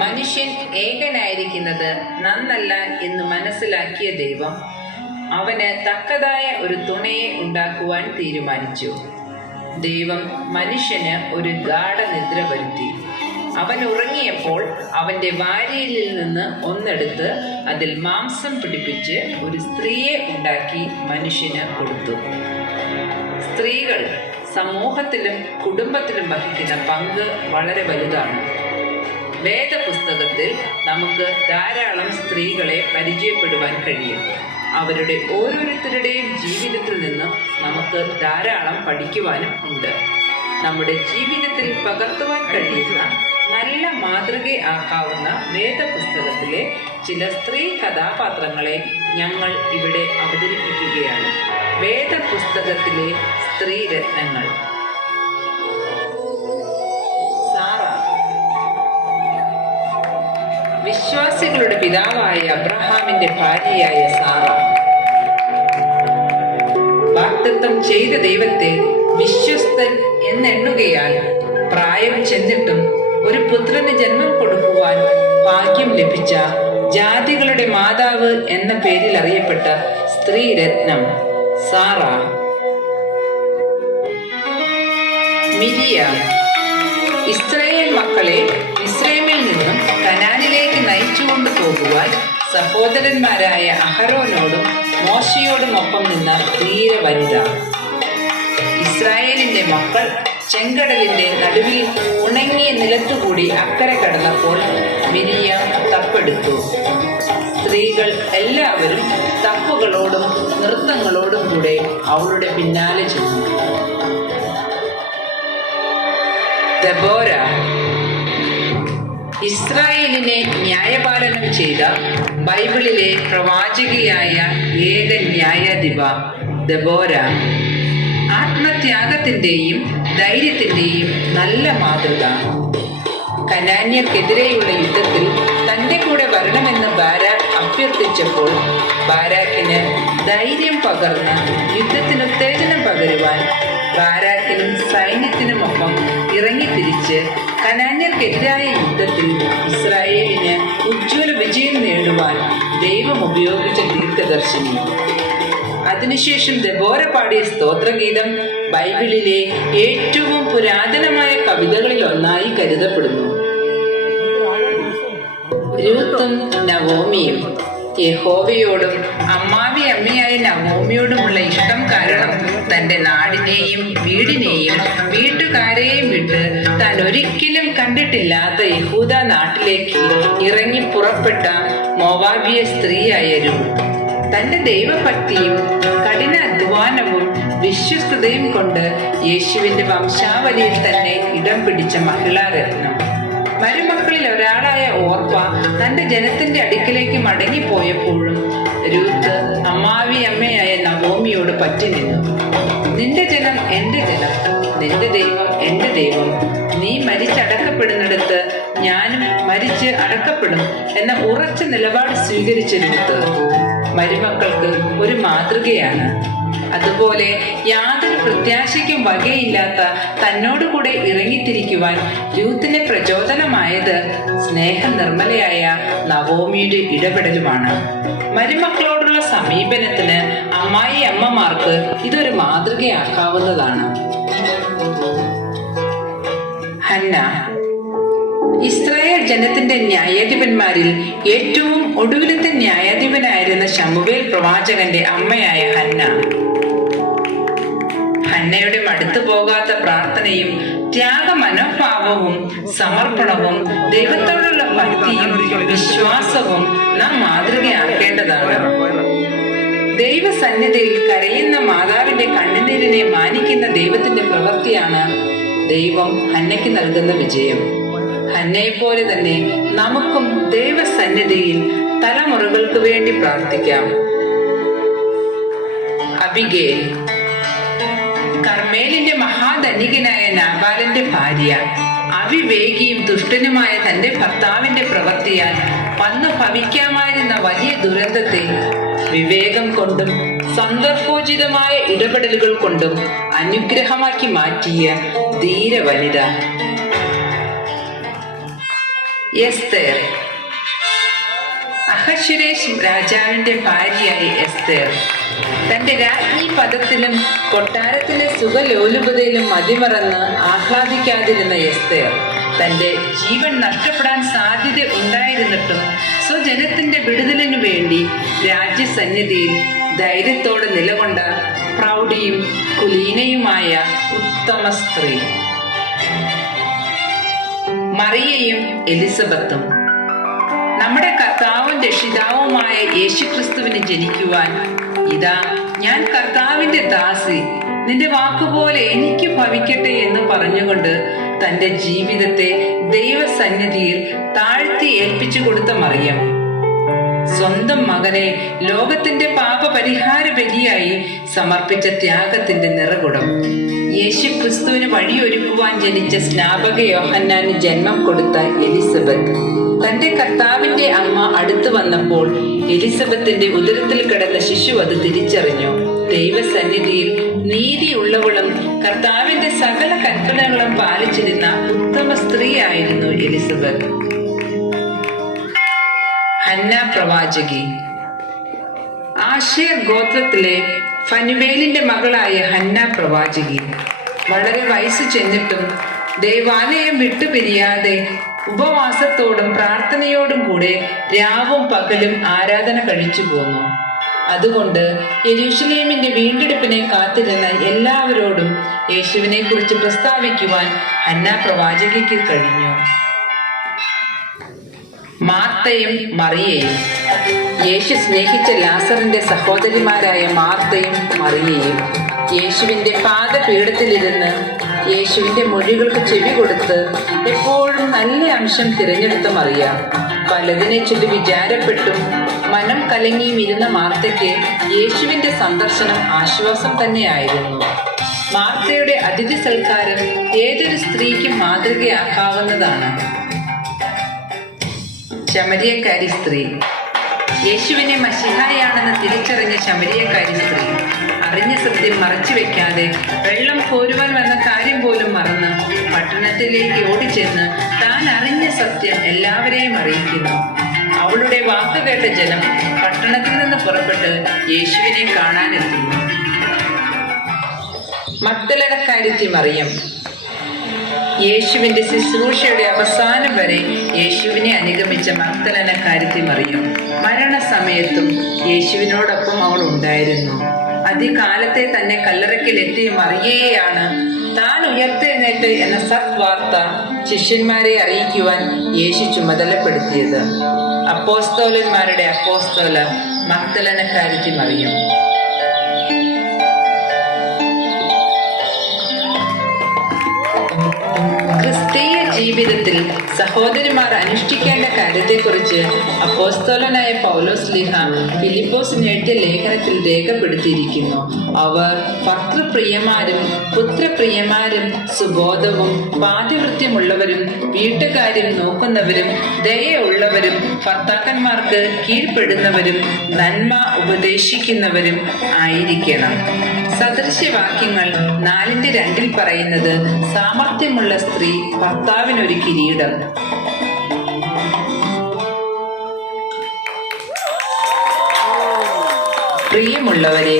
മനുഷ്യൻ ഏകനായിരിക്കുന്നത് നന്നല്ല എന്ന് മനസ്സിലാക്കിയ ദൈവം അവന് തക്കതായ ഒരു തുണയെ ഉണ്ടാക്കുവാൻ തീരുമാനിച്ചു. ദൈവം മനുഷ്യന് ഒരു ഗാഢനിദ്ര വരുത്തി. അവൻ ഉറങ്ങിയപ്പോൾ അവന്റെ വാരിയലിൽ നിന്ന് ഒന്നെടുത്ത് അതിൽ മാംസം പിടിപ്പിച്ച് ഒരു സ്ത്രീയെ ഉണ്ടാക്കി മനുഷ്യന് കൊടുത്തു. സ്ത്രീകൾ സമൂഹത്തിലും കുടുംബത്തിലും വഹിക്കുന്ന പങ്ക് വളരെ വലുതാണ്. വേദപുസ്തകത്തിൽ നമുക്ക് ധാരാളം സ്ത്രീകളെ പരിചയപ്പെടുവാൻ കഴിയും. അവരുടെ ഓരോരുത്തരുടെയും ജീവിതത്തിൽ നിന്നും നമുക്ക് ധാരാളം പഠിക്കുവാനും ഉണ്ട്. നമ്മുടെ ജീവിതത്തിൽ പകർത്തുവാൻ കഴിയുന്ന നല്ല മാതൃകയാക്കാവുന്ന വേദപുസ്തകത്തിലെ ചില സ്ത്രീ കഥാപാത്രങ്ങളെ ഞങ്ങൾ ഇവിടെ അവതരിപ്പിക്കുകയാണ്. വേദപുസ്തകത്തിലെ സ്ത്രീരത്നങ്ങൾ. സാറ, വിശ്വാസികളുടെ പിതാവായ അബ്രഹാമിന്റെ ഭാര്യയായ സാറ വാഗ്ദത്തം ചെയ്ത ദൈവത്തെ വിശ്വസ്തൻ എന്നെണ്ണുകയാൽ പ്രായം ചെന്നിട്ടും ഒരു പുത്രന് ജന്മം കൊടുക്കുവാൻ ഭാഗ്യം ലഭിച്ച ജാതികളുടെ മാതാവ് എന്ന പേരിൽ അറിയപ്പെട്ട സ്ത്രീരത്നം സാറ. മിരിയാം, ഇസ്രായേൽ മക്കളെ മിസ്രൈമിൽ നിന്നും കനാനിലേക്ക് നയിച്ചുകൊണ്ടു പോകുവാൻ സഹോദരന്മാരായ അഹരോനോടും മോശയോടും ഒപ്പം നിന്ന ധീര വനിത. ഇസ്രായേലിന്റെ മക്കൾ ചെങ്കടലിന്റെ നടുവിൽ ഉണങ്ങിയ നിലത്തുകൂടി അക്കരെ കടന്നപ്പോൾ മിരിയാം തപ്പെടുത്തു. സ്ത്രീകൾ എല്ലാവരും തപ്പുകളോടും നൃത്തങ്ങളോടും കൂടെ അവളുടെ പിന്നാലെ ചെന്നു. ദെബോര, ഇസ്രായേലിനെ ന്യായപാലനം ചെയ്ത ബൈബിളിലെ പ്രവാചകിയായ ഏക ന്യായാധിപ ദെബോര ആത്മത്യാഗത്തിന്റെയും ധൈര്യത്തിന്റെയും നല്ല മാതൃക. കനാന്യർക്കെതിരെയുള്ള യുദ്ധത്തിൽ തന്റെ കൂടെ വരണമെന്ന് ബാരാക്ക് അഭ്യർത്ഥിച്ചപ്പോൾ ബാരാക്കിന് ധൈര്യം പകർന്ന് യുദ്ധത്തിന് ഉത്തേജനം പകരുവാൻ ബാരാക്കിനും സൈന്യത്തിനുമൊപ്പം ഇറങ്ങിത്തിരിച്ച് കനാന്യർക്കെതിരായ യുദ്ധത്തിൽ ഇസ്രായേലിന് ഉജ്ജ്വല വിജയം നേടുവാൻ ദൈവം ഉപയോഗിച്ച ദീർഘദർശിനി. അതിനുശേഷം ദെബോര പാടിയ സ്തോത്രഗീതം ബൈബിളിലെ ഏറ്റവും പുരാതനമായ കവിതകളിൽ ഒന്നായി കരുതപ്പെടുന്നു. രൂത്തും നവോമിയും. യഹോവയോടും അമ്മാവി അമ്മയായ നവോമിയോടുമുള്ള ഇഷ്ടം കാരണം തന്റെ നാടിനെയും വീടിനെയും വീട്ടുകാരെയും വിട്ട് താൻ ഒരിക്കലും കണ്ടിട്ടില്ലാത്ത യഹൂദ നാട്ടിലേക്ക് ഇറങ്ങി പുറപ്പെട്ട മോവാബിയ സ്ത്രീയായ രൂത്ത് തന്റെ ദൈവഭക്തിയും കഠിന അധ്വാനവും വിശ്വസ്തതയും കൊണ്ട് യേശുവിന്റെ വംശാവലിയിൽ തന്നെ ഇടം പിടിച്ച മഹിളാരത്നം. മരുമക്കളിൽ ഒരാളായ ഓർപ്പ തന്റെ ജനത്തിന്റെ അടുക്കിലേക്ക് മടങ്ങിപ്പോയപ്പോഴും രൂത്ത് അമ്മാവി അമ്മയായ നവോമിയോട് പറ്റി നിന്നു. നിന്റെ ജനം എന്റെ ജനം, നിന്റെ ദൈവം എന്റെ ദൈവം. നീ മരിച്ചടക്കപ്പെടുന്നിടത്ത് ഞാനും മരിച്ച് അടക്കപ്പെടും എന്ന ഉറച്ച നിലപാട് സ്വീകരിച്ച രൂത്ത് മരുമക്കൾക്ക് ഒരു മാതൃകയാണ്. അതുപോലെ യാതൊരു പ്രത്യാശയ്ക്കും വകയില്ലാത്ത തന്നോടുകൂടെ ഇറങ്ങിത്തിരിക്കുവാൻ രൂത്തിന് പ്രചോദനമായത് സ്നേഹനിർമ്മലയായ നവോമിയുടെ ഇടപെടലുമാണ്. മരുമക്കളോടുള്ള സമീപനത്തിന് അമ്മായി അമ്മമാർക്ക് ഇതൊരു മാതൃകയാക്കാവുന്നതാണ്. ഹന്ന, ഇസ്രായേൽ ജനത്തിന്റെ ന്യായാധിപന്മാരിൽ ഏറ്റവും ഒടുവിലത്തെ ന്യായാധിപനായിരുന്ന ശമൂവേൽ പ്രവാചകന്റെ അമ്മയായ ഹന്ന. ഹന്നയുടെ മടുത്തു പോകാത്ത പ്രാർത്ഥനയും ത്യാഗ മനോഭാവവും സമർപ്പണവും ദൈവത്തോടുള്ള ഭക്തിയും വിശ്വാസവും നാം മാതൃകയാക്കേണ്ടതാണ്. ദൈവസന്നിധിയിൽ കരയുന്ന മാതാവിന്റെ കണ്ണുനീരിനെ മാനിക്കുന്ന ദൈവത്തിന്റെ പ്രവൃത്തിയാണ് ദൈവം ഹന്നയ്ക്ക് നൽകുന്ന വിജയം. ഹന്നയെ പോലെ തന്നെ നമുക്കും ദൈവസന്നിധിയിൽ തലമുറകൾക്ക് വേണ്ടി പ്രാർത്ഥിക്കാം. അബിഗേൽ, കർമ്മേലിന്റെ മഹാധനികനായ നാബാലിന്റെ ഭാര്യ. അവിവേകിയും ദുഷ്ടനുമായ തന്റെ ഭർത്താവിന്റെ പ്രവൃത്തിയാൽ വന്നു ഭവിക്കാമായിരുന്ന വലിയ ദുരന്തത്തെ വിവേകം കൊണ്ടും സന്ദർഭോചിതമായ ഇടപെടലുകൾ കൊണ്ടും അനുഗ്രഹമാക്കി മാറ്റിയ ധീര വനിത. എസ്തേർ. അഹശ്വേരോശ് രാജാവിന്റെ ഭാര്യയായി എസ്തേർ. തന്റെ രാജ്ഞി പദത്തിലും കൊട്ടാരത്തിലെ സുഖലോലുപതയിലും മതിമറന്ന് ആഹ്ലാദിക്കാതിരുന്ന എസ്തേർ തന്റെ ജീവൻ നഷ്ടപ്പെടാൻ സാധ്യത ഉണ്ടായിരുന്നിട്ടും സ്വജനത്തിന്റെ വിടുതലിനു വേണ്ടി രാജ്യസന്നിധിയിൽ ധൈര്യത്തോടെ നിലകൊണ്ട പ്രൗഢിയും കുലീനയുമായ ഉത്തമ സ്ത്രീ. മറിയയും എലിസബത്തും. നമ്മുടെ കർത്താവും രക്ഷിതാവുമായ യേശുക്രിസ്തുവിന് ജനിക്കുവാൻ ഇതാ ഞാൻ കർത്താവിന്റെ ദാസി, നിന്റെ വാക്കുപോലെ എനിക്ക് ഭവിക്കട്ടെ എന്ന് പറഞ്ഞുകൊണ്ട് തന്റെ ജീവിതത്തെ ദൈവസന്നിധിയിൽ താഴ്ത്തി ഏൽപ്പിച്ചു കൊടുത്ത മറിയം സ്വന്തം മകനെ ലോകത്തിന്റെ പാപപരിഹാര ബലിയായി സമർപ്പിച്ച ത്യാഗത്തിന്റെ നിറകുടം. യേശു ക്രിസ്തുവിന് വഴിയൊരുക്കുവാൻ ജനിച്ച സ്നാപക യോഹന്നാന് ജന്മം കൊടുത്ത എലിസബത്ത്. തന്റെ കർത്താവിന്റെ അമ്മ അടുത്തു വന്നപ്പോൾ എലിസബത്തിന്റെ ഉദരത്തിൽ കിടന്ന ശിശു അത് തിരിച്ചറിഞ്ഞു. ദൈവസന്നിധിയിൽ നീതിയുള്ളവളും കർത്താവിന്റെ സകല കൽപ്പനകളും പാലിച്ചിരുന്ന ഉത്തമ സ്ത്രീയായിരുന്നു എലിസബത്ത്. ഹന്ന പ്രവാചകി. ആശേർ ഗോത്രത്തിലെ ഫനുവേലിന്റെ മകളായ ഹന്ന പ്രവാചകി വളരെ വയസ്സ് ചെന്നിട്ടും ദേവാലയം വിട്ടുപിരിയാതെ ഉപവാസത്തോടും പ്രാർത്ഥനയോടും കൂടെ രാവും പകലും ആരാധന കഴിച്ചു പോന്നു. അതുകൊണ്ട് യെരൂശലേമിന്റെ വീണ്ടെടുപ്പിനെ കാത്തിരുന്ന എല്ലാവരോടും യേശുവിനെ കുറിച്ച് പ്രസ്താവിക്കുവാൻ ഹന്ന പ്രവാചകിക്ക് കഴിഞ്ഞു. മാർത്തയും മറിയയും. യേശു സ്നേഹിച്ച ലാസറിന്റെ സഹോദരിമാരായ മാർത്തയും മറിയയും യേശുവിന്റെ പാദപീഠത്തിലിരുന്ന് യേശുവിന്റെ മൊഴികൾക്ക് ചെവി കൊടുത്ത് എപ്പോഴും നല്ല അംശം തിരഞ്ഞെടുത്ത മറിയ പലതിനെ ചൊല്ലി വിചാരപ്പെട്ടും മനം കലങ്ങിയും ഇരുന്ന മാർത്തയ്ക്ക് യേശുവിന്റെ സന്ദർശനം ആശ്വാസം തന്നെയായിരുന്നു. മാർത്തയുടെ അതിഥി സൽക്കാരം ഏതൊരു സ്ത്രീക്കും മാതൃകയാക്കാവുന്നതാണ്. ശമരിയക്കാരി സ്ത്രീ. യേശുവിനെ മശിഹായാണെന്ന് തിരിച്ചറിഞ്ഞ ശമരിയക്കാരി സ്ത്രീ അറിഞ്ഞ സത്യം മറച്ചു വെക്കാതെ വെള്ളം കോരുവാൻ വന്ന കാര്യം പോലും മറന്ന് പട്ടണത്തിലേക്ക് ഓടിച്ചെന്ന് താൻ അറിഞ്ഞ സത്യം എല്ലാവരെയും അറിയിക്കുന്നു. അവളുടെ വാക്ക് കേട്ട ജനം പട്ടണത്തിൽ നിന്ന് പുറപ്പെട്ട് യേശുവിനെ കാണാനെത്തുന്നു. മഗ്ദലക്കാരത്തി മറിയം. യേശുവിന്റെ ശുശ്രൂഷയുടെ അവസാനം വരെ യേശുവിനെ അനുഗമിച്ച മഗ്ദലക്കാരത്തി മറിയം മരണസമയത്തും യേശുവിനോടൊപ്പം അവൾ ഉണ്ടായിരുന്നു. അതികാലത്തെ തന്നെ കല്ലറയ്ക്കൽ എത്തിയ മറിയയെയാണ് താൻ ഉയർത്തെഴുന്നേറ്റ് എന്ന സത്വാർത്ത ശിഷ്യന്മാരെ അറിയിക്കുവാൻ യേശു ചുമതലപ്പെടുത്തിയത്. അപ്പോസ്തോലന്മാരുടെ അപ്പോസ്തോല മഗ്ദലക്കാരത്തി മറിയം. ക്രിസ്തീയ ജീവിതത്തിൽ സഹോദരിമാർ അനുഷ്ഠിക്കേണ്ട കാര്യത്തെക്കുറിച്ച് അപ്പോസ്തലനായ പൗലോസ്ലീഹ ഫിലിപ്പോസിന് എഴുതിയ ലേഖനത്തിൽ രേഖപ്പെടുത്തിയിരിക്കുന്നു. അവർ ഭർതൃപ്രിയമാരും പുത്രപ്രിയമാരും സുബോധവും പാതിവൃത്യമുള്ളവരും വീട്ടുകാര്യം നോക്കുന്നവരും ദയയുള്ളവരും ഭർത്താക്കന്മാർക്ക് കീഴ്പ്പെടുന്നവരും നന്മ ഉപദേശിക്കുന്നവരും ആയിരിക്കണം. സദൃശ്യവാക്യങ്ങൾ 4:2 പറയുന്നത് സാമർത്ഥ്യമുള്ള സ്ത്രീ ഭർത്താവിനൊരു കിരീടം. പ്രിയമുള്ളവരെ,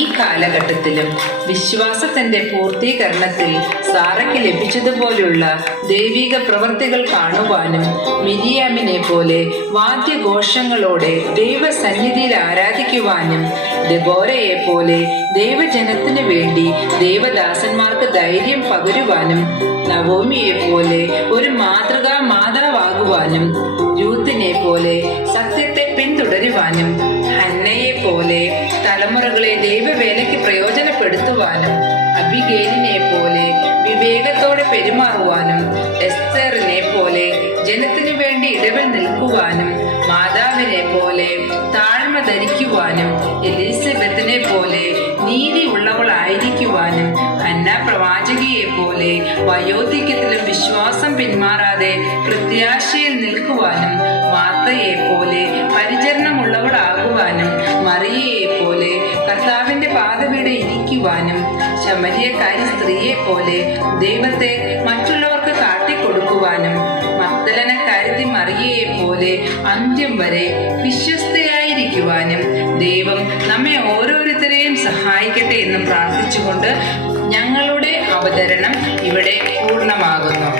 ഈ കാലഘട്ടത്തിലും വിശ്വാസത്തിന്റെ പൂർത്തീകരണത്തിൽ സാറയ്ക്ക് ലഭിച്ചതുപോലുള്ള ദൈവിക പ്രവർത്തികൾ കാണുവാനും മിരിയാമിനെ പോലെ വാദ്യഘോഷങ്ങളോടെ ദൈവസന്നിധിയിൽ ആരാധിക്കുവാനും ദെബോരയെ പോലെ ദൈവജനത്തിനു വേണ്ടി ദൈവദാസന്മാർക്ക് ധൈര്യം പകരുവാനും നവോമിയെ പോലെ ഒരു മാതൃകാ മാതാവാകുവാനും രൂത്തിനെ പോലെ സത്യത്തെ പിന്തുടരുവാനും ഹന്നയെ പോലെ തലമുറകളെ ദൈവവേലയ്ക്ക് പ്രയോജനപ്പെടുത്തുവാനും അബിഗേലിനെ പോലെ വിവേകത്തോടെ പെരുമാറുവാനും എസ്തേറിനെ പോലെ ജനത്തിനു വേണ്ടി ഇടവിൽ നിൽക്കുവാനും മാതാവിനെ പോലെ താഴ്മ ധരിക്കുവാനും എലിസബത്തിനെ പോലെ നീതി ഉള്ളവളായിരിക്കുവാനും ഹന്ന പ്രവാചകിയെ പോലെ വയോധിക്യത്തിലും വിശ്വാസം പിന്മാറാതെ പ്രത്യാശയിൽ നിൽക്കുവാനും മാർത്തയെ പോലെ പരിചരണമുള്ളവളാകുവാനും മറിയയെ പോലെ കർത്താവിന്റെ പാദപീഠ ഇരിക്കുവാനും ശമരിയക്കാരി സ്ത്രീയെ പോലെ ദൈവത്തെ മറ്റുള്ളവർക്ക് കാട്ടിക്കൊടുക്കുവാനും മഗ്ദലക്കാരത്തി പോലെ അന്ത്യം വരെ വിശ്വസ്തയായിരിക്കുവാനും ദൈവം നമ്മെ ഓരോരുത്തരെയും സഹായിക്കട്ടെ എന്ന് പ്രാർത്ഥിച്ചുകൊണ്ട് ഞങ്ങളുടെ അവതരണം ഇവിടെ പൂർണ്ണമാകുന്നു.